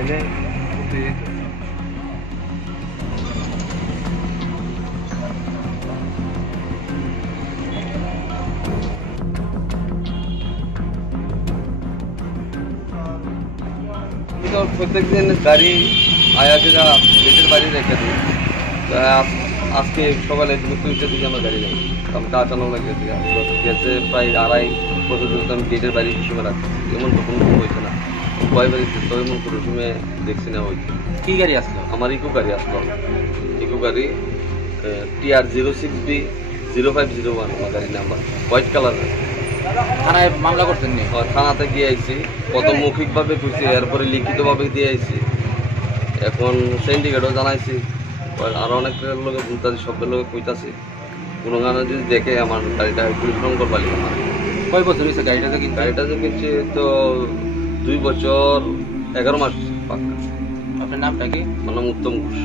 এনে প্রত্যেক দিন গাড়ি আয়া যেটা দেশের বাইরে রেখে দিই। আজকে সকালে দুপুরটা দিকে আমার গাড়ি যাই, আমি চা চালানো লাগে গেছে প্রায় 2.5 বছর ধরে আমি গেটের বাইরে সময় রাখছি, এমন তো কোনো হয়েছে না। কয় বাড়িতে তো এমন কোনো সময় দেখছি না হয়েছে। কি গাড়ি আসলো? আমার ইকো গাড়ি আসলো, ইকো গাড়ি TR06B 0501 আমার গাড়ির নাম্বার, হোয়াইট কালারের। থানায় মামলা করতেন নি? থানাতে গিয়ে আইছি, প্রথম মৌখিকভাবে কইছি, এরপরে লিখিতভাবে দিয়ে আইছি, এখন সিন্ডিকেটও জানাইছি, আরো অনেক লোকে বলতেছি, সব লোকে কইতাছি। কোনো গানে যদি দেখে আমার গাড়িটা পরিশ্রম পালি আমার। কয় বছর হয়েছে গাড়িটাতে? কিন্তু গাড়িটা যে কিনছি তো 2 বছর 11 মাস পাক্কা। আপনার নামটা কি? আমার নাম উত্তম ঘোষ।